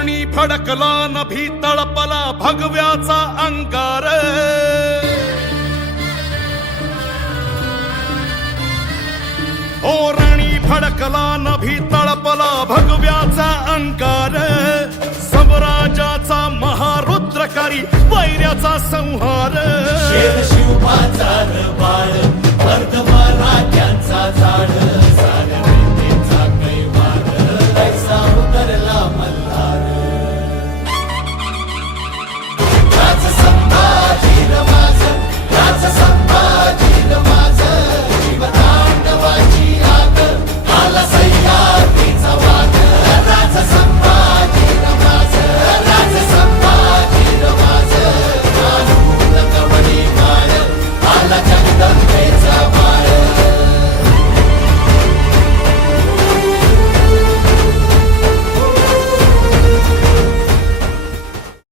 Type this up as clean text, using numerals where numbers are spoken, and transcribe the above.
रणी फडकला नभी तळपला भगव्याचा अंगार ओ रणी फडकला नभी तळपला भगव्याचा अंगार स्वराजाचा महारुद्रकारी वैऱ्याचा संहार शिवबाचा बाळ वर्धमान राज्यांचा झाड